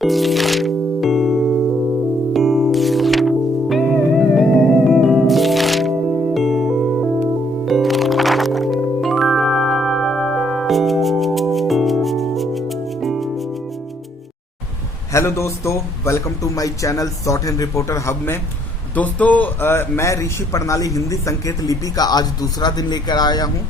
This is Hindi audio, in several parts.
हेलो दोस्तों, welcome to my channel shorthand reporter hub में। दोस्तों मैं ऋषि प्रणाली हिंदी संकेत लिपि का आज दूसरा दिन लेकर आया हूं।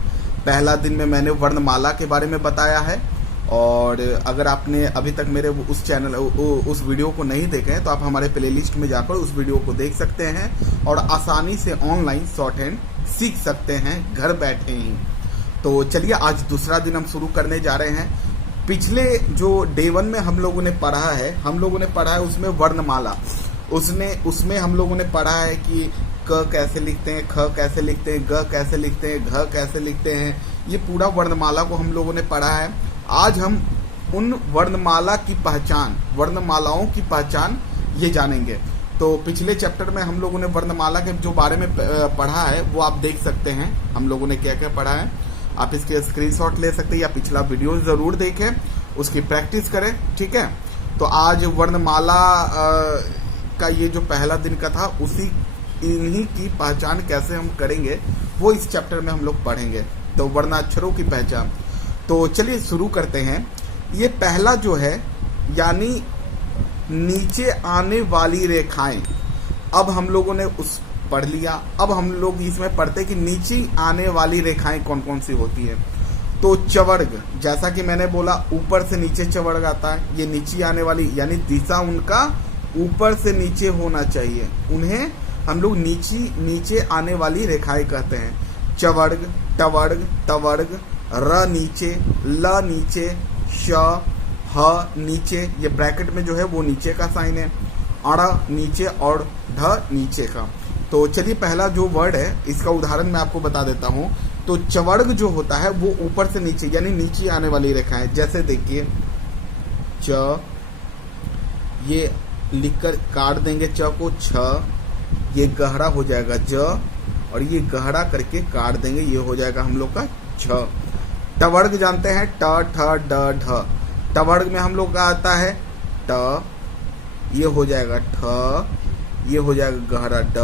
पहला दिन में मैंने वर्णमाला के बारे में बताया है, और अगर आपने अभी तक मेरे उस वीडियो को नहीं देखे हैं तो आप हमारे प्लेलिस्ट में जाकर उस वीडियो को देख सकते हैं और आसानी से ऑनलाइन शॉर्ट हैंड सीख सकते हैं घर बैठे ही। तो चलिए, आज दूसरा दिन हम शुरू करने जा रहे हैं। पिछले जो डे 1 में हम लोगों ने पढ़ा है उसमें वर्णमाला, उसमें हम लोगों ने पढ़ा है कि क कैसे लिखते हैं, ख कैसे लिखते हैं, ग कैसे लिखते हैं, घ कैसे लिखते हैं। ये पूरा वर्णमाला को हम लोगों ने पढ़ा है। आज हम उन वर्णमालाओं की पहचान ये जानेंगे। तो पिछले चैप्टर में हम लोगों ने वर्णमाला के जो बारे में पढ़ा है वो आप देख सकते हैं, हम लोगों ने क्या क्या पढ़ा है। आप इसके स्क्रीनशॉट ले सकते हैं या पिछला वीडियो जरूर देखें, उसकी प्रैक्टिस करें, ठीक है। तो आज वर्णमाला का ये जो पहला दिन का था, इन्हीं की पहचान कैसे हम करेंगे वो इस चैप्टर में हम लोग पढ़ेंगे। तो वर्णाक्षरों की पहचान, तो चलिए शुरू करते हैं। ये पहला जो है, यानी नीचे आने वाली रेखाएं, अब हम लोगों ने उस पढ़ लिया। अब हम लोग इसमें पढ़ते कि नीचे आने वाली रेखाएं कौन कौन सी होती है। तो चवर्ग, जैसा कि मैंने बोला, ऊपर से नीचे चवर्ग आता है। ये नीचे आने वाली, यानी दिशा उनका ऊपर से नीचे होना चाहिए, उन्हें हम लोग नीचे आने वाली रेखाएं कहते हैं। चवर्ग, टवर्ग, तवर्ग, र नीचे, ल नीचे, श, ह नीचे, ये ब्रैकेट में जो है वो नीचे का साइन है। अड़ नीचे और ढ नीचे का। तो चलिए, पहला जो वर्ड है इसका उदाहरण मैं आपको बता देता हूं। तो चवर्ग जो होता है वो ऊपर से नीचे, यानी नीचे आने वाली रेखा है। जैसे देखिए, च, ये लिखकर काट देंगे च को, छ, ये गहरा हो जाएगा ज, और ये गहरा करके काट देंगे, ये हो जाएगा हम लोग का छ। टवर्ग जानते हैं, ट, ठ, ड, ढ। टवर्ग में हम लोग का आता है ट, ये हो जाएगा ठ, ये हो जाएगा गहरा ड,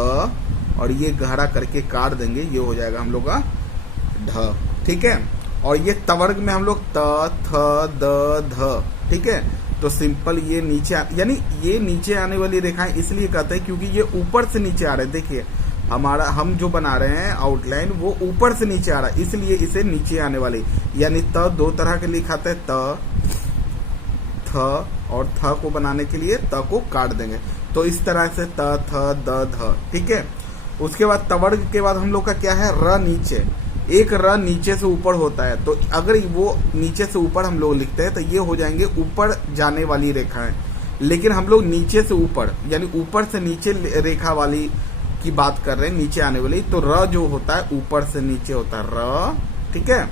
और ये गहरा करके काट देंगे, ये हो जाएगा हम लोग का ढ, ठीक है। और ये तवर्ग में हम लोग त, थ, द, ध, ठीक है। तो सिंपल ये नीचे, यानी ये नीचे आने वाली रेखाएं इसलिए कहते हैं क्योंकि ये ऊपर से नीचे आ रहे हैं। देखिए, हम जो बना रहे हैं आउटलाइन, वो ऊपर से नीचे आ रहा है, इसलिए इसे नीचे आने वाली, यानी त दो तरह के लिखाते हैं, त, थ, और थ को बनाने के लिए त को काट देंगे। तो इस तरह से त, थ, द, ध, ठीक है। उसके बाद तवर्ग के बाद हम लोग का क्या है, र नीचे। एक र नीचे से ऊपर होता है, तो अगर वो नीचे से ऊपर हम लोग लिखते हैं तो ये हो जाएंगे ऊपर जाने वाली रेखाएं। लेकिन हम लोग नीचे से ऊपर, यानी ऊपर से नीचे रेखा वाली की बात कर रहे हैं, नीचे आने वाली। तो र जो होता है ऊपर से नीचे होता है, र, ठीक है।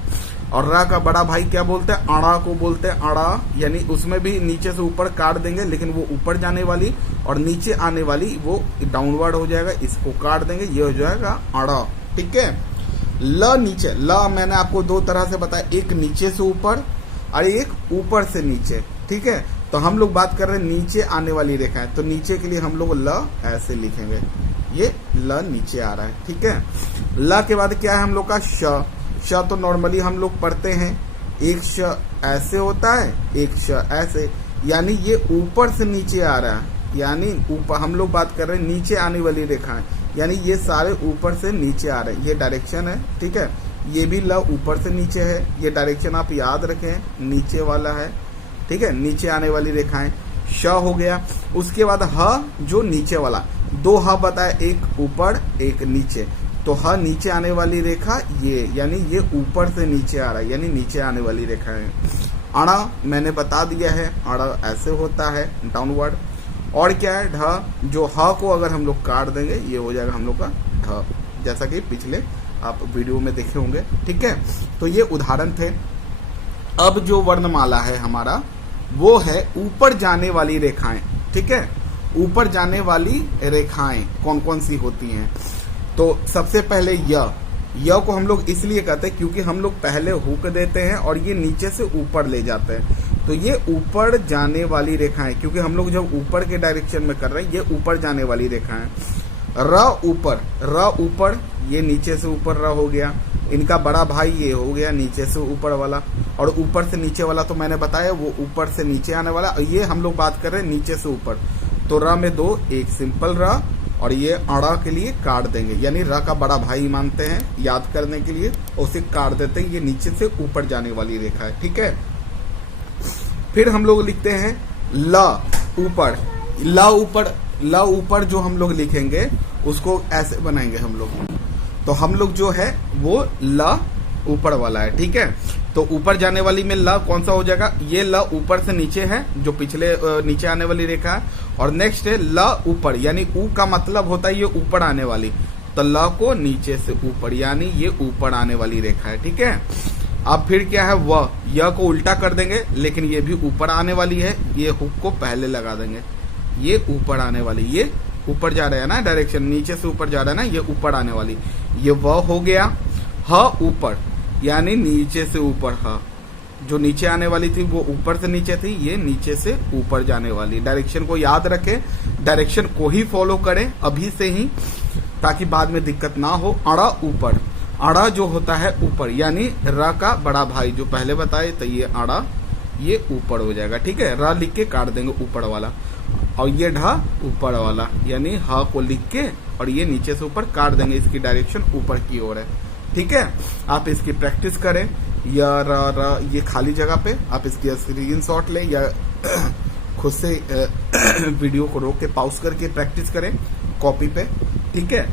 और र का बड़ा भाई क्या बोलते हैं, अड़ा को बोलते हैं, अड़ा, यानी उसमें भी नीचे से ऊपर काट देंगे, लेकिन वो ऊपर जाने वाली, और नीचे आने वाली वो डाउनवर्ड हो जाएगा, इसको काट देंगे, ये हो जाएगा अड़ा, ठीक है। ल नीचे, ल मैंने आपको दो तरह से बताया, एक नीचे से ऊपर और एक ऊपर से नीचे, ठीक है। तो हम लोग बात कर रहे हैं नीचे आने वाली रेखा है, तो नीचे के लिए हम लोग ल ऐसे लिखेंगे, ये ल नीचे आ रहा है, ठीक है। ल के बाद क्या है हम लोग का श। श तो नॉर्मली हम लोग पढ़ते हैं, एक श ऐसे होता है, एक श ऐसे, यानी ये ऊपर से नीचे आ रहा है, यानी ऊपर हम लोग बात कर रहे हैं नीचे आने वाली रेखा है, यानी ये सारे ऊपर से नीचे आ रहे हैं, ये डायरेक्शन है, ठीक है। ये भी ल ऊपर से नीचे है, ये डायरेक्शन आप याद रखें, नीचे वाला है, ठीक है, नीचे आने वाली रेखाएं। श हो गया। उसके बाद ह जो नीचे वाला, दो ह बताया, एक ऊपर एक नीचे, तो ह नीचे आने वाली रेखा ये, यानी ये ऊपर से नीचे आ रहा है, यानी नीचे आने वाली रेखा है। अड़ा मैंने बता दिया है, अड़ा ऐसे होता है, डाउनवर्ड। और क्या है, ढ, जो ह को अगर हम लोग काट देंगे, ये हो जाएगा हम लोग का ढ, जैसा कि पिछले आप वीडियो में देखे होंगे, ठीक है। तो ये उदाहरण थे। अब जो वर्णमाला है हमारा, वो है ऊपर जाने वाली रेखाएं, ठीक है। ऊपर जाने वाली रेखाएं कौन कौन सी होती हैं? तो सबसे पहले य, य को हम लोग इसलिए कहते हैं क्योंकि हम लोग पहले हुक देते हैं और ये नीचे से ऊपर ले जाते हैं, तो ये ऊपर जाने वाली रेखा है, क्योंकि हम लोग जब ऊपर के डायरेक्शन में कर रहे हैं, ये ऊपर जाने वाली रेखा है। र ऊपर, ये नीचे से ऊपर र हो गया, इनका बड़ा भाई ये हो गया नीचे से ऊपर वाला, और ऊपर से नीचे वाला तो मैंने बताया वो ऊपर से नीचे आने वाला, और ये हम लोग बात कर रहे हैं नीचे से ऊपर। तो र में 2, एक सिंपल र, और ये अड़ा के लिए काट देंगे, यानी र का बड़ा भाई मानते हैं याद करने के लिए, उसे काट देते हैं, ये नीचे से ऊपर जाने वाली रेखा है, ठीक है। फिर हम लोग लिखते हैं ल ऊपर। ल ऊपर जो हम लोग लिखेंगे उसको ऐसे बनाएंगे हम लोग, तो हम लोग जो है वो ल ऊपर वाला है, ठीक है। तो ऊपर जाने वाली में ल कौन सा हो जाएगा, ये ल ऊपर से नीचे है जो पिछले नीचे आने वाली रेखा है, और नेक्स्ट है ल ऊपर, यानी ऊ का मतलब होता है ये ऊपर आने वाली, तो ल को नीचे से ऊपर, यानी ये ऊपर आने वाली रेखा है, ठीक है। अब फिर क्या है व, य को उल्टा कर देंगे, लेकिन ये भी ऊपर आने वाली है, ये हुक को पहले लगा देंगे, ये ऊपर आने वाली, ये ऊपर जा रहा है ना डायरेक्शन, नीचे से ऊपर जा रहा है ना, ये ऊपर आने वाली, ये व हो गया। ह ऊपर, यानी नीचे से ऊपर, ह जो नीचे आने वाली थी वो ऊपर से नीचे थी, ये नीचे से ऊपर जाने वाली। डायरेक्शन को याद रखें, डायरेक्शन को ही फॉलो करें अभी से ही, ताकि बाद में दिक्कत ना हो। अड़ा ऊपर, अड़ा जो होता है ऊपर, यानी र का बड़ा भाई जो पहले बताए, तो ये अड़ा ये ऊपर हो जाएगा, ठीक है। र लिख के काट देंगे ऊपर वाला, और ये ढ ऊपर वाला, यानी ह को लिख के और ये नीचे से ऊपर काट देंगे, इसकी डायरेक्शन ऊपर की ओर है, ठीक है। आप इसकी प्रैक्टिस करें, या र ये खाली जगह पे आप इसकी स्क्रीनशॉट लें, या खुद से वीडियो को रोक के पॉज करके प्रैक्टिस करें कॉपी पे, ठीक है।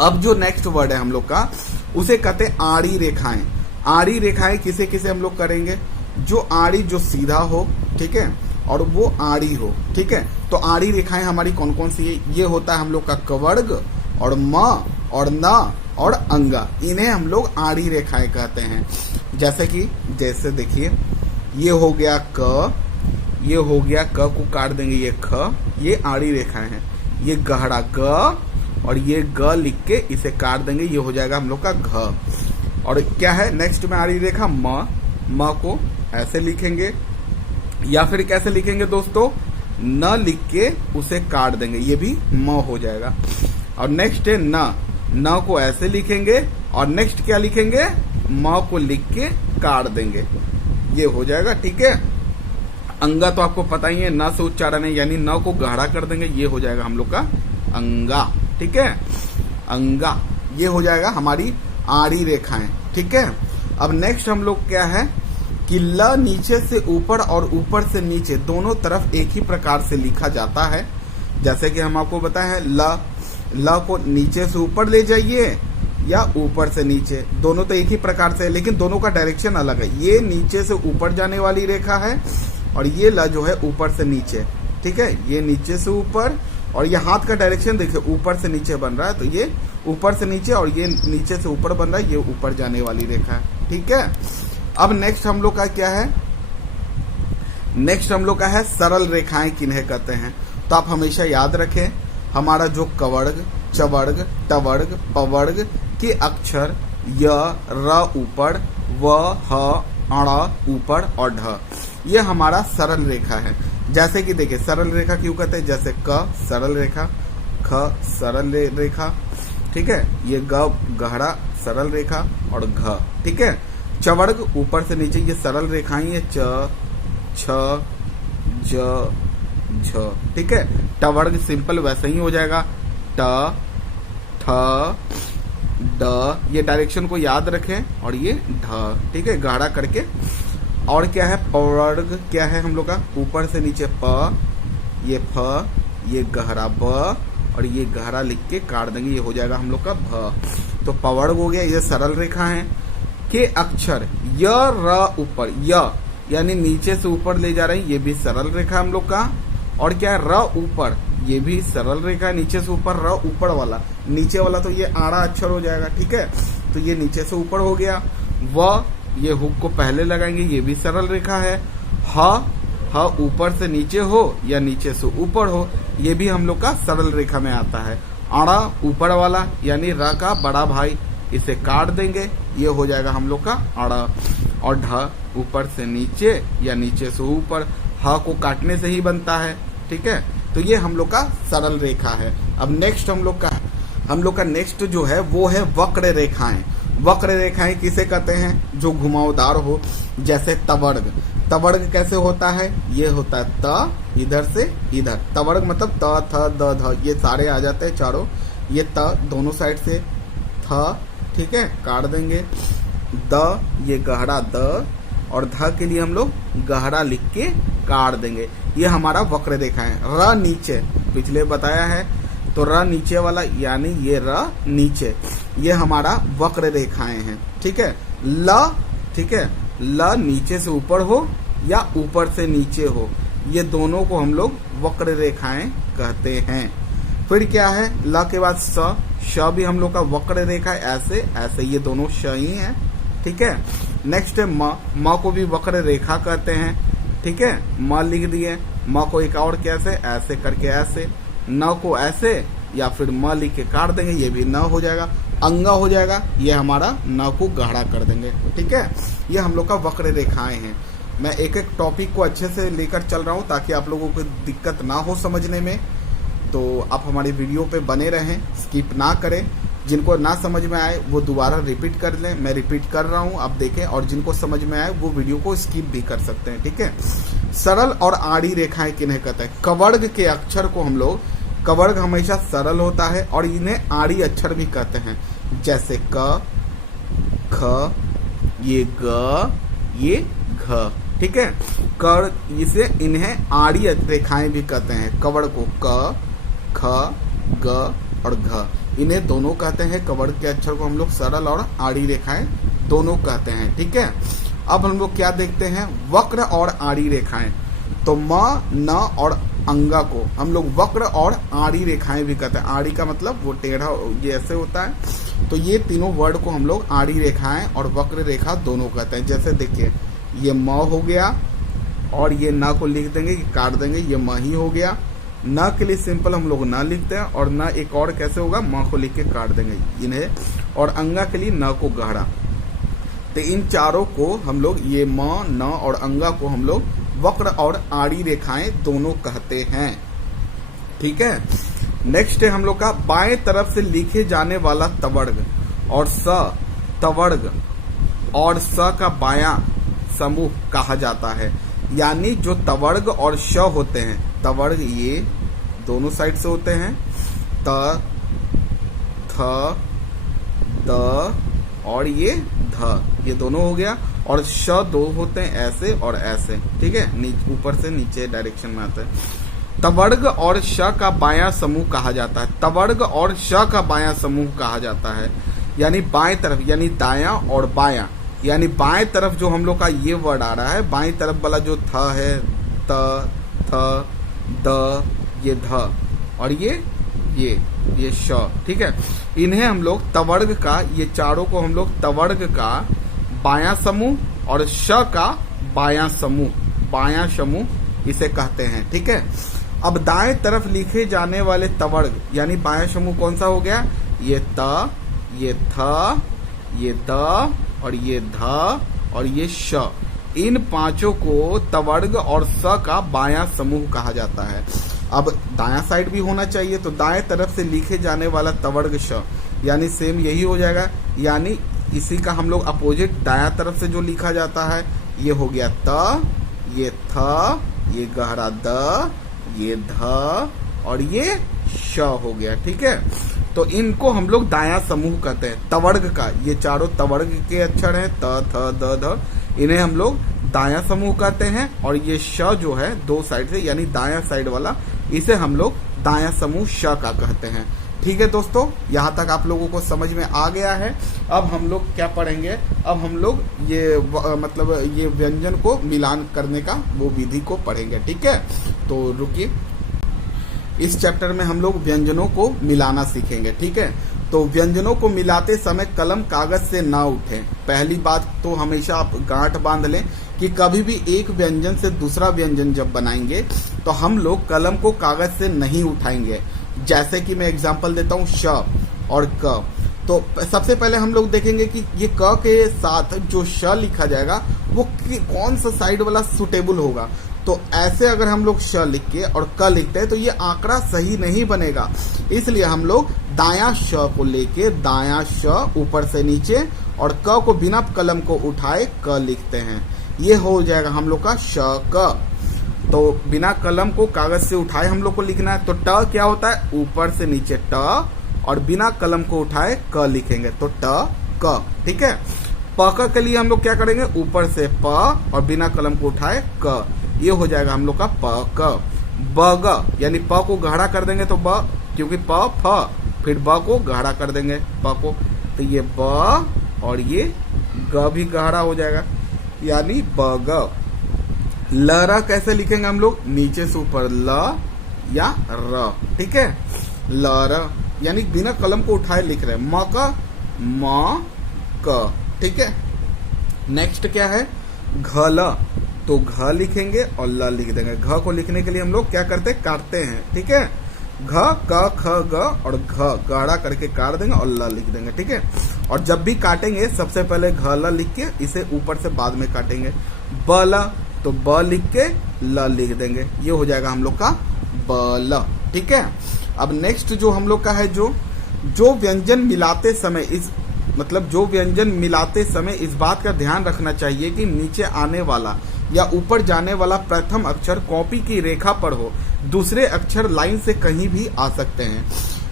अब जो नेक्स्ट वर्ड है हम लोग का, उसे कहते हैं आड़ी रेखाएं। आड़ी रेखाएं किसे किसे हम लोग करेंगे, जो आड़ी जो सीधा हो, ठीक है, और वो आड़ी हो, ठीक है। तो आड़ी रेखाएं हमारी कौन कौन सी है, ये होता है हम लोग का कवर्ग और म और न और अंगा, इन्हें हम लोग आड़ी रेखाएं कहते हैं। जैसे देखिए, ये हो गया क, ये हो गया क को काट देंगे, ये ख, ये आड़ी रेखाएं हैं। ये गहरा ग और ये ग लिख के इसे काट देंगे, ये हो जाएगा हम लोग का घ। और क्या है नेक्स्ट में आड़ी रेखा म को ऐसे लिखेंगे, या फिर कैसे लिखेंगे दोस्तों, न लिख के उसे काट देंगे, ये भी म हो जाएगा। और नेक्स्ट है न को ऐसे लिखेंगे, और नेक्स्ट क्या लिखेंगे, म को लिख के काट देंगे, ये हो जाएगा, ठीक है। अंगा तो आपको पता ही है, न से उच्चारण है, यानी न को गहरा कर देंगे, ये हो जाएगा हम लोग का अंगा, ठीक है। अंगा ये हो जाएगा हमारी आड़ी रेखाएं, ठीक है। अब नेक्स्ट हम लोग क्या है कि ल नीचे से ऊपर और ऊपर से नीचे दोनों तरफ एक ही प्रकार से लिखा जाता है। जैसे कि हम आपको बताए हैं, ल को नीचे से ऊपर ले जाइए या ऊपर से नीचे, दोनों तो एक ही प्रकार से है, लेकिन दोनों का डायरेक्शन अलग है। ये नीचे से ऊपर जाने वाली रेखा है, और ये ल जो है ऊपर से नीचे, ठीक है। ये नीचे से ऊपर, और ये हाथ का डायरेक्शन देखिए ऊपर से नीचे बन रहा है, तो ये ऊपर से नीचे और ये नीचे से ऊपर बन रहा है, ये ऊपर जाने वाली रेखा है, ठीक है। अब नेक्स्ट हम लोग का क्या है, नेक्स्ट हम लोग का है सरल रेखाएं किन्हें कहते हैं। तो आप हमेशा याद रखें, हमारा जो कवर्ग, चवर्ग, टवर्ग, पवर्ग के अक्षर य, र ऊपर, व, ह, अण ऊपर और ढ, ये हमारा सरल रेखा है। जैसे कि देखिए सरल रेखा क्यों कहते हैं, जैसे क सरल रेखा, ख सरल रेखा, ठीक है। ये ग गहरा सरल रेखा और घ, ठीक है। चवर्ग ऊपर से नीचे, ये सरल रेखाएं है, च, छ, ज, झ, ठीक है। टवर्ग सिंपल वैसे ही हो जाएगा, ट, ठ, ड, ये डायरेक्शन को याद रखें, और ये ढ, ठीक है, गहरा करके। और क्या है पवर्ग, क्या है हम लोग का, ऊपर से नीचे प, ये फ, ये गहरा ब, और ये गहरा लिख के काट देंगे, ये हो जाएगा हम लोग का भ। तो पवर्ग हो गया, ये सरल रेखा है। के अक्षर य, र ऊपर, य यानी नीचे से ऊपर ले जा रहे हैं, ये भी सरल रेखा हम लोग का। और क्या है र ऊपर, ये भी सरल रेखा है, नीचे से ऊपर, र ऊपर वाला, नीचे वाला तो ये आड़ा अक्षर हो जाएगा, ठीक है। तो ये नीचे से ऊपर हो गया। व, ये हुक को पहले लगाएंगे, ये भी सरल रेखा है। ह ऊपर से नीचे हो या नीचे से ऊपर हो, ये भी हम लोग का सरल रेखा में आता है। आड़ा ऊपर वाला यानी र का बड़ा भाई, इसे काट देंगे, ये हो जाएगा हम लोग का आड़ा। और ढ ऊपर से नीचे या नीचे से ऊपर, ह को काटने से ही बनता है, ठीक है। तो ये हम लोग का सरल रेखा है। अब नेक्स्ट हम लोग का नेक्स्ट जो है वो है वक्र रेखाएं। वक्र रेखाएं किसे कहते हैं? जो घुमावदार हो, जैसे तवर्ग। तवर्ग कैसे होता है? ये होता है त इधर से इधर, तवर्ग मतलब त थ द ध, ये सारे आ जाते हैं चारों। ये त दोनों साइड से, थ ठीक है, काट देंगे। द ये गहरा द, और ध के लिए हम लोग गहरा लिख के काट देंगे। ये हमारा वक्र रेखा है। र नीचे पिछले बताया है, तो र नीचे वाला यानी ये र नीचे, ये हमारा वक्र रेखाएं हैं, ठीक है। ल ठीक है, ल नीचे से ऊपर हो या ऊपर से नीचे हो, ये दोनों को हम लोग वक्र रेखाएं कहते हैं। फिर क्या है? ल के बाद स, श भी हम लोग का वक्र रेखा है, ऐसे ऐसे, ये दोनों श ही है, ठीक है। नेक्स्ट है म को भी वक्र रेखा कहते हैं, ठीक है। म लिख दिए, म को एक और कैसे, ऐसे करके ऐसे, न को ऐसे, या फिर म लिख के काट देंगे, ये भी न हो जाएगा। अंगा हो जाएगा, ये हमारा न को गाढ़ा कर देंगे, ठीक है। ये हम लोग का वक्र रेखाएं हैं। मैं एक एक टॉपिक को अच्छे से लेकर चल रहा हूँ ताकि आप लोगों को दिक्कत ना हो समझने में। तो आप हमारी वीडियो पे बने रहें, स्किप ना करें। जिनको ना समझ में आए वो दोबारा रिपीट कर लें, मैं रिपीट कर रहा हूँ, आप देखें। और जिनको समझ में आए वो वीडियो को स्किप भी कर सकते हैं, ठीक है। सरल और आड़ी रेखाएं किन्हें कहते हैं? कवर्ग के अक्षर को हम लोग, कवर्ग हमेशा सरल होता है और इन्हें आड़ी अक्षर भी कहते हैं, जैसे क, ख, ये ग, ये घ, ठीक है। कर इसे इन्हें आड़ी रेखाएं भी कहते हैं। कवर्ग को क, ख, ग और घ, इन्हें दोनों कहते हैं। कवर्ग के अक्षर को हम लोग सरल और आड़ी रेखाएं दोनों कहते हैं, ठीक है। अब हम लोग क्या देखते हैं? वक्र और आड़ी रेखाएं। तो म, न और अंगा को हम लोग वक्र और आड़ी रेखाएं भी कहते हैं। आड़ी का मतलब वो टेढ़ा, ये ऐसे होता है। तो ये तीनों वर्ड को हम लोग आड़ी रेखाएं और वक्र रेखा दोनों कहते हैं। जैसे देखिए, ये म हो गया और ये न को लिख देंगे, काट देंगे, ये म ही हो गया। न के लिए सिंपल हम लोग न लिखते हैं, और न एक और कैसे होगा? म को लिख के काट देंगे इन्हें। और अंगा के लिए न को गहरा। तो इन चारों को हम लोग, ये म, न और अंगा को हम लोग वक्र और आड़ी रेखाएं दोनों कहते हैं, ठीक है। नेक्स्ट है हम लोग का बाएं तरफ से लिखे जाने वाला तवर्ग और स, तवर्ग और स का बायां समूह कहा जाता है। यानी जो तवर्ग और श होते हैं, तवर्ग ये दोनों साइड से होते हैं, त, थ, द और ये ध, ये दोनों हो गया। और श दो होते हैं, ऐसे और ऐसे, ठीक है, ऊपर से नीचे डायरेक्शन में आते हैं। तवर्ग और श का बायां समूह कहा जाता है। तवर्ग और श का बायां समूह कहा जाता है, यानी बाएं तरफ, यानी दायां और बायां। यानी बाएं तरफ जो हम लोग का ये वर्ड आ रहा है, बाएं तरफ वाला जो थ है, त, थ, द, ये ध और ये श, ठीक है। इन्हें हम लोग तवर्ग का, ये चारों को हम लोग तवर्ग का बायां समूह और श का बायां समूह इसे कहते हैं, ठीक है। अब दाएं तरफ लिखे जाने वाले तवर्ग यानी बायां समूह कौन सा हो गया? ये त, ये थ, ये द और ये ध और ये श। इन पांचों को तवर्ग और स का बायां समूह कहा जाता है। अब दायां साइड भी होना चाहिए, तो दाएं तरफ से लिखे जाने वाला तवर्ग श, यानी सेम यही हो जाएगा। यानी इसी का हम लोग अपोजिट दायां तरफ से जो लिखा जाता है, ये हो गया त, ये थ, ये गहरा द, ये ध और ये श हो गया, ठीक है। तो इनको हम लोग दायां समूह कहते हैं। तवर्ग का, ये चारों तवर्ग के अक्षर हैं, त, थ, द, ध, इन्हें हम लोग दायां समूह कहते हैं। और ये श जो है दो साइड से, यानी दायां साइड वाला, इसे हम लोग दायां समूह श का कहते हैं, ठीक है दोस्तों। यहाँ तक आप लोगों को समझ में आ गया है। अब हम लोग क्या पढ़ेंगे? अब हम लोग ये मतलब ये व्यंजन को मिलान करने का वो विधि को पढ़ेंगे, ठीक है। तो रुकिए, इस चैप्टर में हम लोग व्यंजनों को मिलाना सीखेंगे, ठीक है। तो व्यंजनों को मिलाते समय कलम कागज से ना उठे। पहली बात तो हमेशा आप गांठ बांध लें कि कभी भी एक व्यंजन से दूसरा व्यंजन जब बनाएंगे तो हम लोग कलम को कागज से नहीं उठाएंगे। जैसे कि मैं एग्जांपल देता हूँ श और क। तो सबसे पहले हम लोग देखेंगे कि ये क के साथ जो श लिखा जाएगा वो कौन सा साइड वाला सुटेबल होगा। तो ऐसे अगर हम लोग श लिख के और क लिखते हैं तो ये आंकड़ा सही नहीं बनेगा, इसलिए हम लोग दायां श को लेके दायां श ऊपर से नीचे और क को बिना कलम को उठाए क लिखते हैं। ये हो जाएगा हम लोग का श क। तो बिना कलम को कागज से उठाए हम लोग को लिखना है। तो ट क्या होता है, ऊपर से नीचे ट और बिना कलम को उठाए क लिखेंगे, तो ट क। ठीक है। प क के लिए हम लोग क्या करेंगे, ऊपर से प और बिना कलम को उठाए क। ये हो जाएगा हम लोग का प क। ब ग यानी प को गाढ़ा कर देंगे तो ब, क्योंकि प फ, फिर ब को गाढ़ा कर देंगे प को, तो ये ब और ये ग भी गाढ़ा हो जाएगा यानी ब ग। ल र कैसे लिखेंगे हम लोग, नीचे से ऊपर ल या र। ठीक है। ल र यानी बिना कलम को उठाए लिख रहे हैं। म का म क। ठीक है। नेक्स्ट क्या है, घ ल, तो घ लिखेंगे और ल लिख देंगे। घ को लिखने के लिए हम लोग क्या करते हैं, काटते हैं। ठीक है। घ क ख ग और घ गाढ़ा करके काट देंगे और ल लिख देंगे। ठीक है। और जब भी काटेंगे सबसे पहले घ ल लिख के इसे ऊपर से बाद में काटेंगे। ब ल, तो ब लिख के ल लिख देंगे। ये हो जाएगा हम लोग का ब ल। ठीक है। अब नेक्स्ट जो हम लोग का है, जो व्यंजन मिलाते समय जो व्यंजन मिलाते समय इस बात का ध्यान रखना चाहिए कि नीचे आने वाला या ऊपर जाने वाला प्रथम अक्षर कॉपी की रेखा पर हो, दूसरे अक्षर लाइन से कहीं भी आ सकते हैं।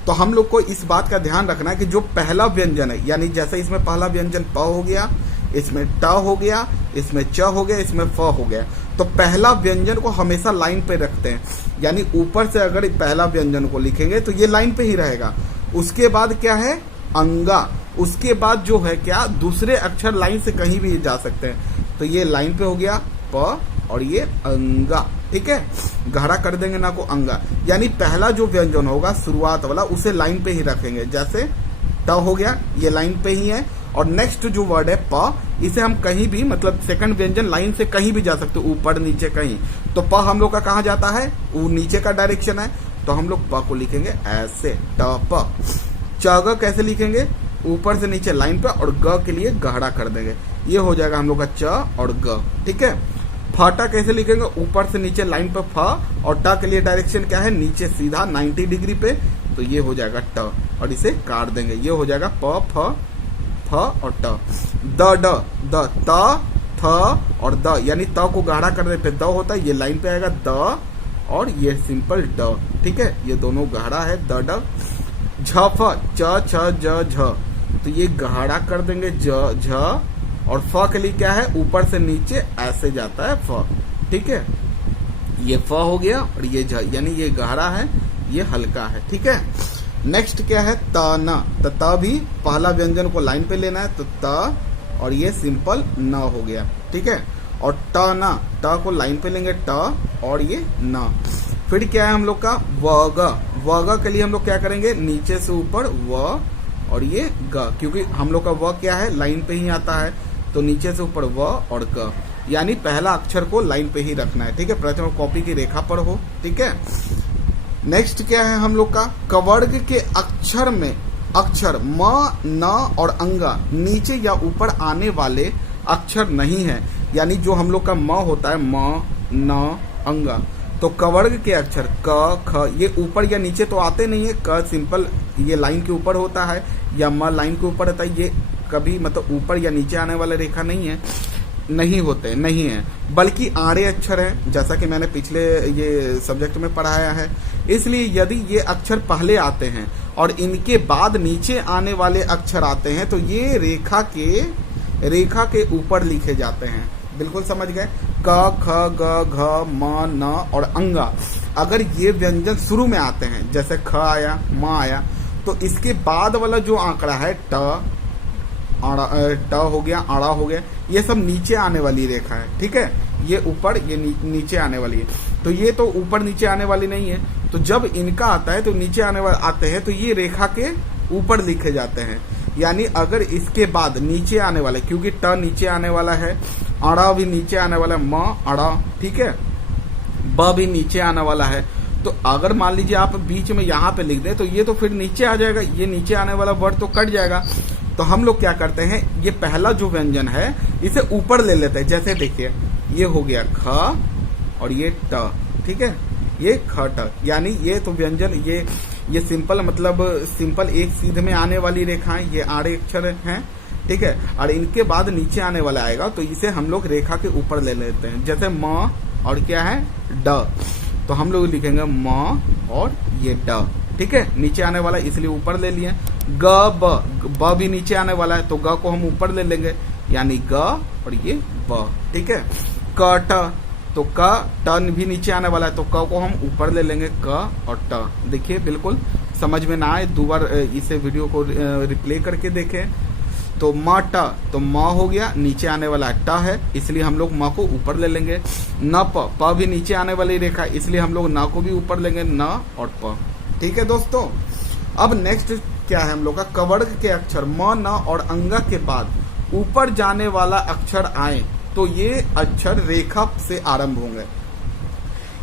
तो हम लोग को इस बात का ध्यान रखना है कि जो पहला व्यंजन है, यानी जैसे इसमें पहला व्यंजन प हो गया, इसमें ट हो गया, इसमें च हो गया, इसमें फ हो गया, तो पहला व्यंजन को हमेशा लाइन पे रखते हैं। यानी ऊपर से अगर पहला व्यंजन को लिखेंगे तो ये लाइन पे ही रहेगा। उसके बाद क्या है, अंगा। उसके बाद जो है क्या, दूसरे अक्षर लाइन से कहीं भी जा सकते हैं। तो ये लाइन पे हो गया प और ये अंगा। ठीक है। गहरा कर देंगे ना को अंगा, यानी पहला जो व्यंजन होगा शुरुआत वाला उसे लाइन पे ही रखेंगे। जैसे ट हो गया, ये लाइन पे ही है। और नेक्स्ट जो वर्ड है प, इसे हम कहीं भी सेकंड व्यंजन लाइन से कहीं भी जा सकते, ऊपर नीचे कहीं। तो प हम लोग का कहाँ जाता है, वो नीचे का डायरेक्शन है, तो हम लोग प को लिखेंगे ऐसे ट प। च ग कैसे लिखेंगे, ऊपर से नीचे लाइन पे और ग के लिए गहरा कर देंगे। ये हो जाएगा हम लोग का च और ग। ठीक है। फटा कैसे लिखेंगे, ऊपर से नीचे लाइन पे फ और ट के लिए डायरेक्शन क्या है, नीचे सीधा 90 डिग्री पे, तो ये हो जाएगा ट और इसे काट देंगे। ये हो जाएगा प फ और ट। द त थ और द, यानी त को गाढ़ा करने पे द होता है, ये लाइन पे आएगा द और ये सिंपल ड। ठीक है। ये दोनों गाढ़ा है द ड। झ फ च छ ज झ, तो ये गाढ़ा कर देंगे ज झ। और फ के लिए क्या है, ऊपर से नीचे ऐसे जाता है फ। ठीक है। ये फ हो गया और ये झ, यानी ये गहरा है, ये हल्का है। ठीक है। नेक्स्ट क्या है, त न, तो त भी पहला व्यंजन को लाइन पे लेना है, तो त और ये सिंपल न हो गया। ठीक है। और ट न, ट को लाइन पे लेंगे ट और ये न। फिर क्या है हम लोग का व ग। व ग के लिए हम लोग क्या करेंगे, नीचे से ऊपर व और ये ग, क्योंकि हम लोग का व क्या है, लाइन पे ही आता है, तो नीचे से ऊपर व और ग, यानी पहला अक्षर को लाइन पे ही रखना है। ठीक है। प्रथम कॉपी की रेखा पर हो। ठीक है। नेक्स्ट क्या है हम लोग का, कवर्ग के अक्षर में अक्षर म न और अंगा नीचे या ऊपर आने वाले अक्षर नहीं है। यानी जो हम लोग का म होता है, म न अंगा, तो कवर्ग के अक्षर क ख ये ऊपर या नीचे तो आते नहीं है। क सिंपल ये लाइन के ऊपर होता है या म लाइन के ऊपर होता है, ये कभी ऊपर या नीचे आने वाला रेखा नहीं है, नहीं है, बल्कि आड़े अक्षर है, जैसा कि मैंने पिछले ये सब्जेक्ट में पढ़ाया है। इसलिए यदि ये अक्षर पहले आते हैं और इनके बाद नीचे आने वाले अक्षर आते हैं तो ये रेखा के ऊपर लिखे जाते हैं। बिल्कुल समझ गए। क ख ग घ म न और अंगा, अगर ये व्यंजन शुरू में आते हैं, जैसे ख आया, म आया, तो इसके बाद वाला जो आंकड़ा है ट हो गया, आड़ा हो गया, ये सब नीचे आने वाली रेखा है। ठीक है। ये ऊपर, ये नीचे आने वाली है, तो ये तो ऊपर नीचे आने वाली नहीं है। तो जब इनका आता है तो नीचे आते हैं, तो ये रेखा के ऊपर लिखे जाते हैं। यानी अगर इसके बाद नीचे आने वाले, क्योंकि ट नीचे आने वाला है, आड़ा भी नीचे आने वाला है, म आड़ा, ठीक है, ब भी नीचे आने वाला है, तो अगर मान लीजिए आप बीच में यहाँ पे लिख दें तो ये तो फिर नीचे आ जाएगा, ये नीचे आने वाला वर्ड तो कट जाएगा। तो हम लोग क्या करते हैं, ये पहला जो व्यंजन है इसे ऊपर ले लेते हैं। जैसे देखिए ये हो गया ख और ये ट, ठीक है, ये ख ट, यानी ये तो व्यंजन ये सिंपल, मतलब सिंपल एक सीध में आने वाली रेखाएं, ये आड़े अक्षर हैं, ठीक है। और इनके बाद नीचे आने वाला आएगा तो इसे हम लोग रेखा के ऊपर ले लेते हैं। जैसे म और क्या है ड, तो हम लोग लिखेंगे म और ये ड, ठीक है, नीचे आने वाला इसलिए ऊपर ले लिए। ग ब भी नीचे आने वाला है तो ग को हम ऊपर ले लेंगे, यानी ग और ये ब, ठीक है। क ट, तो क टन भी नीचे आने वाला है तो क को हम ऊपर ले लेंगे, क और ट। देखिए बिल्कुल समझ में ना आए दो बार इसे वीडियो को रिप्ले करके देखें। तो म ट, तो म हो गया, नीचे आने वाला ट है इसलिए हम लोग म को ऊपर ले लेंगे। न प भी नीचे आने वाली रेखा इसलिए हम लोग न को भी ऊपर लेंगे, न और प, ठीक है दोस्तों। अब नेक्स्ट क्या है हम लोग का, कवर्ग के अक्षर म न और अंगा के बाद ऊपर जाने वाला अक्षर आए तो ये अक्षर रेखा से आरंभ होंगे।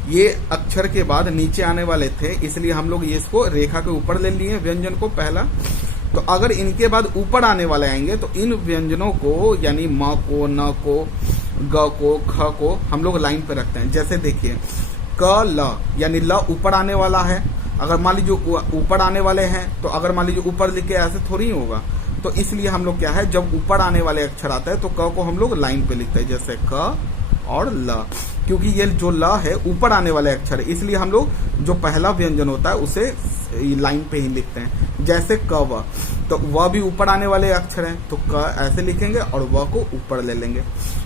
ये अक्षर के बाद नीचे आने वाले थे इसलिए हम लोग ये इसको रेखा के ऊपर ले लिए व्यंजन को पहला। तो अगर इनके बाद ऊपर आने वाले आएंगे तो इन व्यंजनों को यानी म को, न को, ग को, ख को हम लोग लाइन पे रखते हैं। जैसे देखिए क ल, यानी ल ऊपर आने वाला है। अगर मान लीजिए ऊपर आने वाले हैं तो अगर मान लीजिए ऊपर लिख के ऐसे थोड़ी ही होगा, तो इसलिए हम लोग क्या है, जब ऊपर आने वाले अक्षर आता है तो क को हम लोग लाइन पे लिखते हैं, जैसे क और ल, क्योंकि ये जो ल है ऊपर आने वाले अक्षर है इसलिए हम लोग जो पहला व्यंजन होता है उसे लाइन पे ही लिखते हैं। जैसे क व, तो व भी ऊपर आने वाले अक्षर हैं तो क ऐसे लिखेंगे और व को ऊपर ले लेंगे।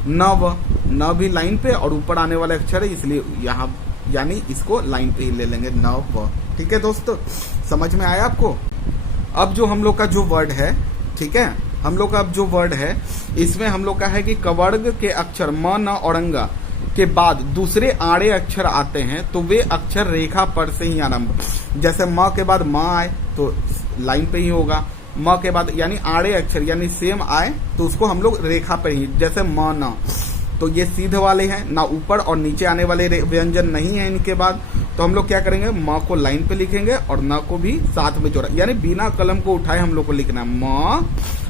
न भी लाइन पे और ऊपर आने वाले अक्षर है इसलिए यहाँ यानी इसको लाइन पे ही ले लेंगे, न व, ठीक है दोस्तों, समझ में आया आपको। अब जो हम लोग का जो वर्ड है, ठीक है, हम लोग का अब जो वर्ड है इसमें हम लोग का है कि कवर्ग के अक्षर म न और अंगा के बाद दूसरे आड़े अक्षर आते हैं तो वे अक्षर रेखा पर से ही आरंभ। जैसे म के बाद म आए तो लाइन पे ही होगा, म के बाद यानी आड़े अक्षर यानी सेम आए तो उसको हम लोग रेखा पर ही, जैसे म न, तो ये सीधे वाले हैं, ना ऊपर और नीचे आने वाले व्यंजन नहीं है इनके बाद, तो हम लोग क्या करेंगे, म को लाइन पे लिखेंगे और न को भी साथ में जोड़ा, यानी बिना कलम को उठाए हम लोग को लिखना है म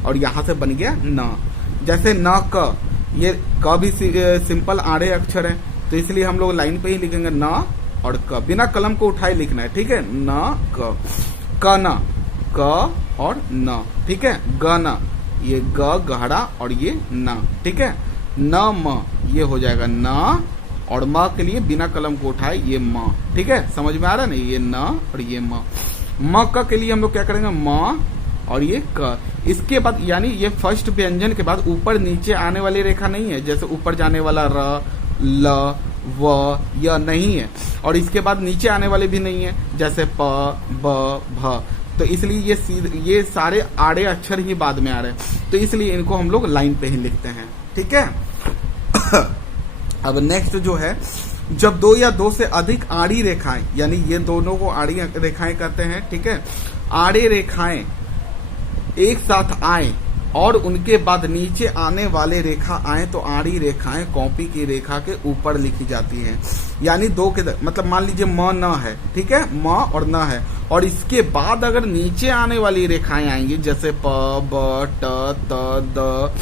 और यहाँ से बन गया न। जैसे न क, ये क भी सिंपल आड़े अक्षर है तो इसलिए हम लोग लाइन पे ही लिखेंगे न और क, बिना कलम को उठाए लिखना है, ठीक है। न क न, क और न, ठीक है। ग न, ये ग गहरा और ये न, ठीक है। न म, ये हो जाएगा न और म के लिए बिना कलम को उठाए ये म, ठीक है, समझ में आ रहा है ना, ये न और ये म क के लिए हम लोग क्या करेंगे, म और ये क। इसके बाद यानी ये फर्स्ट व्यंजन के बाद ऊपर नीचे आने वाली रेखा नहीं है, जैसे ऊपर जाने वाला र, ल, व, य नहीं है और इसके बाद नीचे आने वाले भी नहीं है, जैसे प, ब, भ, तो इसलिए ये सारे आड़े अक्षर ही बाद में आ रहे हैं तो इसलिए इनको हम लोग लाइन पे ही लिखते हैं, ठीक है। अब नेक्स्ट जो है, जब दो या दो से अधिक आड़ी रेखाएं, यानी ये दोनों को आड़ी रेखाएं कहते हैं, ठीक है, आड़े रेखाएं एक साथ आए और उनके बाद नीचे आने वाले रेखा आए तो आड़ी रेखाएं कॉपी की रेखा के ऊपर लिखी जाती हैं। यानी दो के मतलब मान लीजिए म न है, ठीक है, म और न है और इसके बाद अगर नीचे आने वाली रेखाएं आएंगी जैसे प, ब, ट, त, द,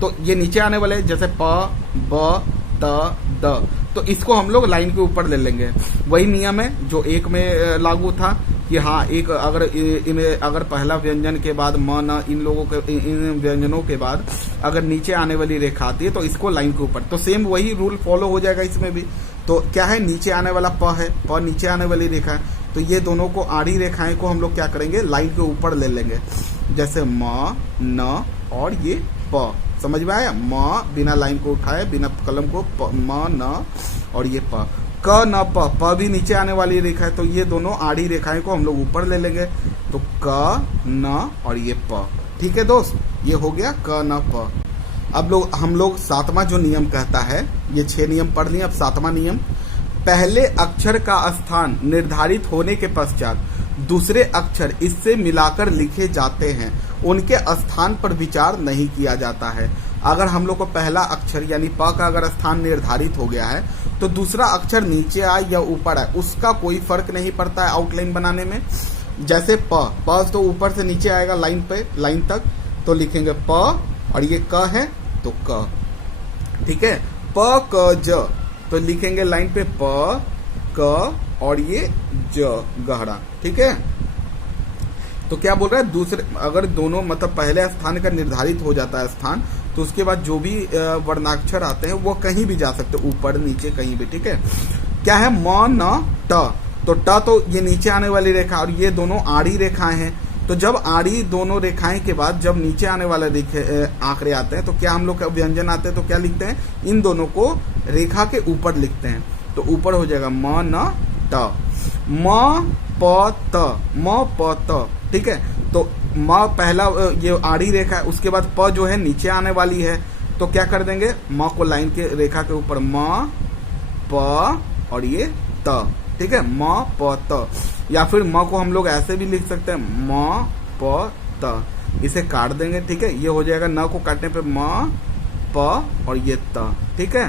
तो ये नीचे आने वाले जैसे प, ब, त, द, तो इसको हम लोग लाइन के ऊपर ले लेंगे। वही नियम है जो एक में लागू था कि हाँ, एक अगर पहला व्यंजन के बाद म न, इन व्यंजनों के बाद अगर नीचे आने वाली रेखा आती है तो इसको लाइन के ऊपर, तो सेम वही रूल फॉलो हो जाएगा इसमें भी। तो क्या है, नीचे आने वाला प है, प नीचे आने वाली रेखा है तो ये दोनों को आड़ी रेखाएं को हम लोग क्या करेंगे, लाइन के ऊपर ले लेंगे, जैसे म, न और ये प, समझ में आया। म बिना लाइन को उठाए, बिना कलम को, म, न और ये प, क न प भी नीचे आने वाली रेखा है तो ये दोनों आड़ी रेखाएं को हम लोग ऊपर ले लेंगे, तो क, न और ये प, ठीक है दोस्त, ये हो गया क न प। अब हम लोग सातवां जो नियम कहता है, ये 6 नियम पढ़ लिए, अब सातवां नियम, पहले अक्षर का स्थान निर्धारित होने के पश्चात दूसरे अक्षर इससे मिलाकर लिखे जाते हैं, उनके स्थान पर विचार नहीं किया जाता है। अगर हम लोग को पहला अक्षर यानी प का अगर स्थान निर्धारित हो गया है तो दूसरा अक्षर नीचे आए या ऊपर आए उसका कोई फर्क नहीं पड़ता है आउटलाइन बनाने में। जैसे प तो ऊपर से नीचे आएगा लाइन पे, लाइन तक, तो लिखेंगे प, और ये क है तो क, ठीक है। प क ज तो लिखेंगे लाइन पे प क और ये ज, गहरा, ठीक है। तो क्या बोल रहा है, दूसरे अगर दोनों मतलब पहले स्थान का निर्धारित हो जाता है स्थान, तो उसके बाद जो भी वर्णाक्षर आते हैं वो कहीं भी जा सकते, ऊपर नीचे कहीं भी, ठीक है। क्या है, म न ट, तो ट तो ये नीचे आने वाली रेखा और ये दोनों आड़ी रेखाएं हैं। तो जब आड़ी दोनों रेखाएं के बाद जब नीचे आने वाले आंकड़े आते हैं तो क्या हम लोग का व्यंजन आते हैं, तो क्या लिखते हैं, इन दोनों को रेखा के ऊपर लिखते हैं। तो ऊपर हो जाएगा म न ट, म प त, म प त, ठीक है। तो म पहला ये आड़ी रेखा है, उसके बाद प जो है नीचे आने वाली है, तो क्या कर देंगे, म को लाइन के रेखा के ऊपर म प और ये त, ठीक है, म प त। या फिर म को हम लोग ऐसे भी लिख सकते हैं, म प त, इसे काट देंगे, ठीक है। ये हो जाएगा, न को काटने पे म प और ये त, ठीक है।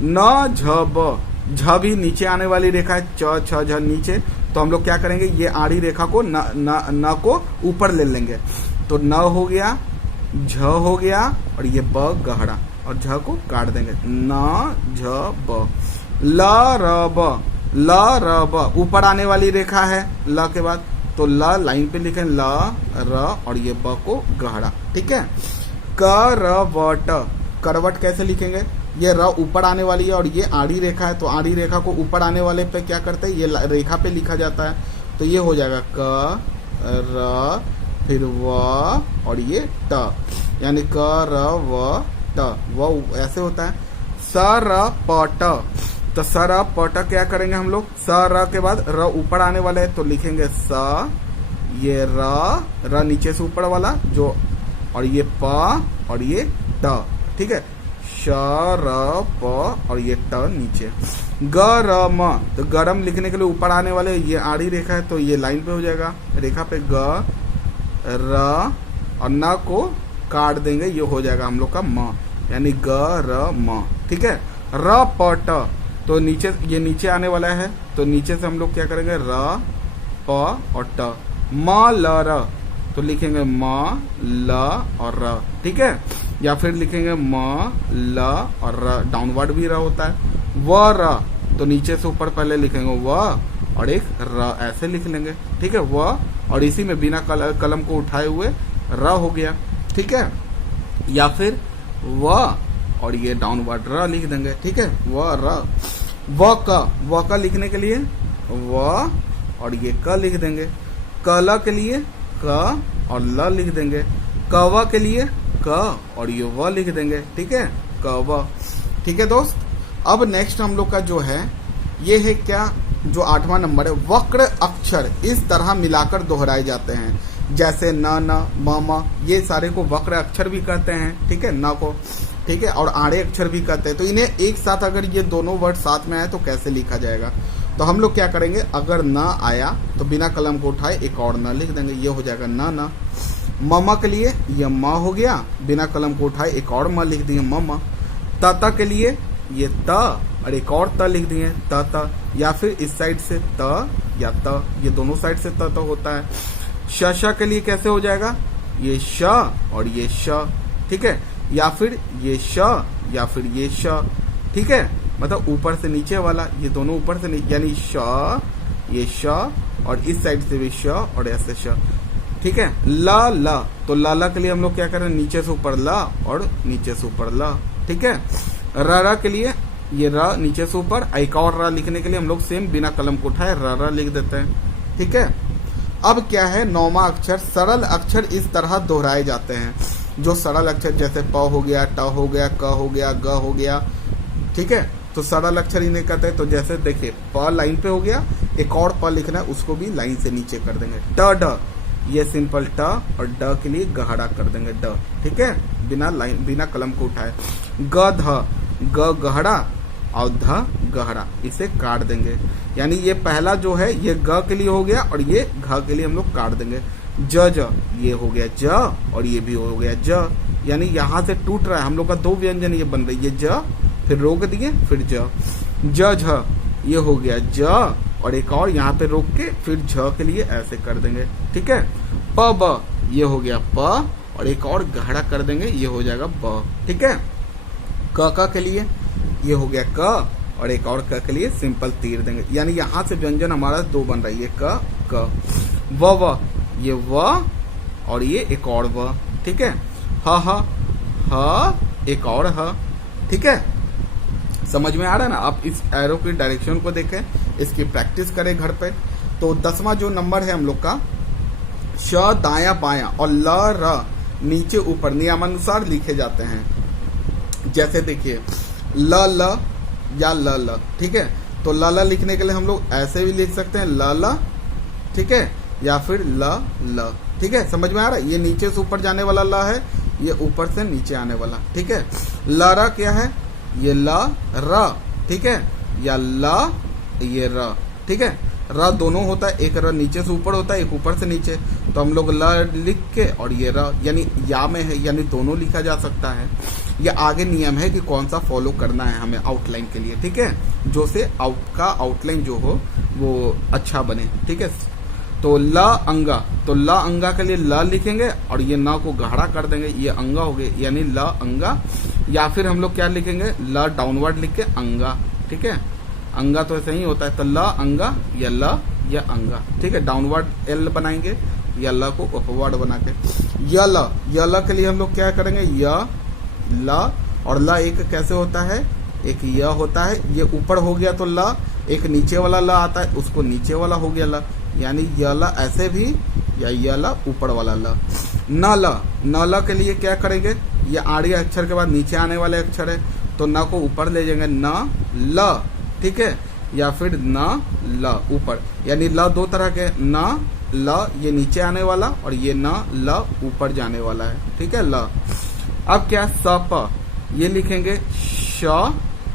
न झ ब, झ भी नीचे आने वाली रेखा है, च छ झ नीचे, तो हम लोग क्या करेंगे, ये आड़ी रेखा को न को ऊपर ले लेंगे, तो न हो गया, झ हो गया और ये ब गहरा, और झ को काट देंगे, न झ ब। ल र ब, ल र ब ऊपर आने वाली रेखा है ल के बाद, तो ल लाइन पे लिखें, ल र और ये ब को गहरा, ठीक है। क र व ट, करवट कैसे लिखेंगे, ये र ऊपर आने वाली है और ये आड़ी रेखा है, तो आड़ी रेखा को ऊपर आने वाले पे क्या करते हैं, ये रेखा पे लिखा जाता है, तो ये हो जाएगा क र फिर व और ये ट, यानी क र व ट, व ऐसे होता है। स र प ट, तो स र प ट क्या करेंगे हम लोग, स र के बाद र ऊपर आने वाला है तो लिखेंगे स, ये र नीचे से ऊपर वाला जो, और ये प और ये ट, ठीक है। श र प और ये ट नीचे। ग र म, तो गरम लिखने के लिए ऊपर आने वाले ये आड़ी रेखा है, तो ये लाइन पे हो जाएगा, रेखा पे ग र और न को काट देंगे, ये हो जाएगा हम लोग का म, यानी ग र म, ठीक है। र प ट, तो नीचे ये नीचे आने वाला है, तो नीचे से हम लोग क्या करेंगे, र प और ट। म ल र, तो लिखेंगे म ल और र, ठीक है। या फिर लिखेंगे म ल और र, डाउनवर्ड भी र होता है। व र, तो नीचे से ऊपर पहले लिखेंगे व और एक र, ऐसे लिख लेंगे, ठीक है। व और इसी में बिना कलम को उठाए हुए र हो गया, ठीक है। या फिर व और ये डाउनवर्ड र लिख देंगे, ठीक है, व र। व का लिखने के लिए व और ये क लिख देंगे। कल के लिए क और ल लिख देंगे। कव के लिए क और ये व लिख देंगे, ठीक है, कव, ठीक है दोस्त। अब नेक्स्ट हम लोग का जो है ये है क्या, जो 8वां नंबर है, वक्र अक्षर इस तरह मिलाकर दोहराए जाते हैं, जैसे न म, ये सारे को वक्र अक्षर भी कहते हैं, ठीक है, न को, ठीक है, और आड़े अक्षर भी कहते हैं। तो इन्हें एक साथ अगर ये दोनों वर्ड साथ में आए तो कैसे लिखा जाएगा, तो हम लोग क्या करेंगे, अगर न आया तो बिना कलम को उठाए एक और न लिख देंगे, ये हो जाएगा न। मम के लिए ये म हो गया, बिना कलम को उठाए एक और म लिख दिए, मम। त के लिए ये त और एक और त लिख दिए, त। या फिर इस साइड से त या त, ये दोनों साइड से त होता है। श के लिए कैसे हो जाएगा, ये श और ये श, ठीक है, या फिर ये श या फिर ये श, ठीक है, मतलब ऊपर से नीचे वाला, ये दोनों ऊपर से नीचे, यानी श, ये श और इस साइड से भी श और ऐसे श, ठीक है। ल, तो ल के लिए हम लोग क्या करें, नीचे से ऊपर ल और नीचे से ऊपर ल, ठीक है। र के लिए ये र नीचे से ऊपर, एक और र लिखने के लिए हम लोग सेम बिना कलम को उठाए र लिख देते हैं, ठीक है। अब क्या है, 9वां अक्षर, सरल अक्षर इस तरह दोहराए जाते हैं, जो सरल अक्षर जैसे प हो गया, ट हो गया, क हो गया, ग हो गया, ठीक है, तो सरल अक्षर इन्हें कहते हैं। तो जैसे देखिए प लाइन पे हो गया, एक और प लिखना है उसको भी लाइन से नीचे कर देंगे। ट ड, ये सिंपल ट और ड के लिए गहरा कर देंगे ड, ठीक है, बिना कलम को उठाए। ग ध, ग गहरा और ध गहरा, इसे काट देंगे, यानी ये पहला जो है ये ग के लिए हो गया और ये घ के लिए हम लोग काट देंगे। ज, ये हो गया ज और ये भी हो गया ज, यानी यहाँ से टूट रहा है, हम लोग का दो व्यंजन ये बन रही है, ज फिर रोक दिए, फिर ज झ ये हो गया ज, और एक और यहाँ पे रोक के फिर झ के लिए ऐसे कर देंगे, ठीक है। प ब ये हो गया प, और एक और गहरा कर देंगे, ये हो जाएगा ब, ठीक है। क के लिए ये हो गया क, और एक और क के लिए सिंपल तीर देंगे, यानी यहाँ से व्यंजन हमारा दो बन रही है, क व ये व, और ये एक और व, ठीक है। ह एक और ह, ठीक है। समझ में आ रहा है ना। आप इस एरो की डायरेक्शन को देखें, इसकी प्रैक्टिस करें घर पे। तो 10वां जो नंबर है हम लोग का, श दाया बाया और ल र नीचे ऊपर नियमानुसार लिखे जाते हैं। जैसे देखिए ल या ल, ठीक है। तो ल लिखने के लिए हम लोग ऐसे भी लिख सकते हैं ल, ठीक है, या फिर ल, ठीक है। समझ में आ रहा है। ये नीचे से ऊपर जाने वाला ल है, ये ऊपर से नीचे आने वाला, ठीक है। ल र क्या है, ये ल र, ठीक है, या ल ये र, ठीक है। र दोनों होता है, एक र नीचे से ऊपर होता है, एक ऊपर से नीचे। तो हम लोग ल लिख के और ये र यानी या में है, यानी दोनों लिखा जा सकता है। ये आगे नियम है कि कौन सा फॉलो करना है हमें आउटलाइन के लिए, ठीक है, जो से आउटलाइन जो हो वो अच्छा बने, ठीक है। तो ल अंगा, तो ल अंगा के लिए ल लिखेंगे और ये न को गहरा कर देंगे, ये अंगा हो गए, यानी ल अंगा। या फिर हम लोग क्या लिखेंगे, ल डाउनवर्ड लिख के अंगा, ठीक है। अंगा तो ऐसे ही होता है, तो ल अंगा या ल या अंगा, ठीक है। डाउनवर्ड एल बनाएंगे या ल को अपवर्ड बना के। य ल के लिए हम लोग क्या करेंगे, य ल, और ल एक कैसे होता है, एक य होता है, ये ऊपर हो गया तो ल, एक नीचे वाला ल आता है, उसको नीचे वाला हो गया ल, यानी य ल ऐसे भी, या य ल ऊपर वाला ल। न ल के लिए क्या करेंगे, ये आड़ी अक्षर के बाद नीचे आने वाले अक्षर है, तो न को ऊपर ले जाएंगे, न ल, ठीक है, या फिर न ल ऊपर, यानी ल दो तरह के, न ल ये नीचे आने वाला और ये न ल ऊपर जाने वाला है, ठीक है। ल अब क्या, स प ये लिखेंगे श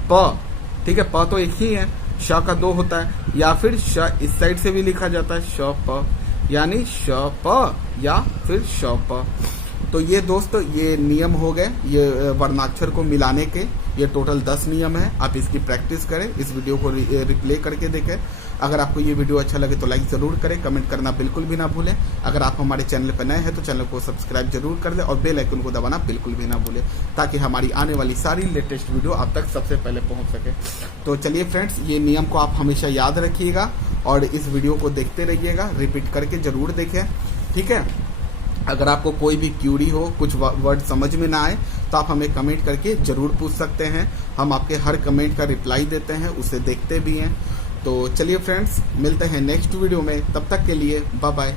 प, ठीक है। प तो एक ही है, श का दो होता है, या फिर श इस साइड से भी लिखा जाता है, श प, यानी श प या फिर श प। तो ये दोस्त ये नियम हो गए, ये वर्णाक्षर को मिलाने के, ये टोटल 10 नियम है। आप इसकी प्रैक्टिस करें, इस वीडियो को रिप्ले करके देखें। अगर आपको ये वीडियो अच्छा लगे तो लाइक ज़रूर करें, कमेंट करना बिल्कुल भी ना भूलें। अगर आप हमारे चैनल पर नए हैं तो चैनल को सब्सक्राइब जरूर कर दें और बेल आइकन को दबाना बिल्कुल भी ना भूलें, ताकि हमारी आने वाली सारी लेटेस्ट वीडियो आप तक सबसे पहले पहुंच सके। तो चलिए फ्रेंड्स, ये नियम को आप हमेशा याद रखिएगा और इस वीडियो को देखते रहिएगा, रिपीट करके ज़रूर देखें, ठीक है। अगर आपको कोई भी क्यूरी हो, कुछ वर्ड समझ में ना आए, तो आप हमें कमेंट करके ज़रूर पूछ सकते हैं। हम आपके हर कमेंट का रिप्लाई देते हैं, उसे देखते भी हैं। तो चलिए फ्रेंड्स, मिलते हैं नेक्स्ट वीडियो में, तब तक के लिए बाय बाय।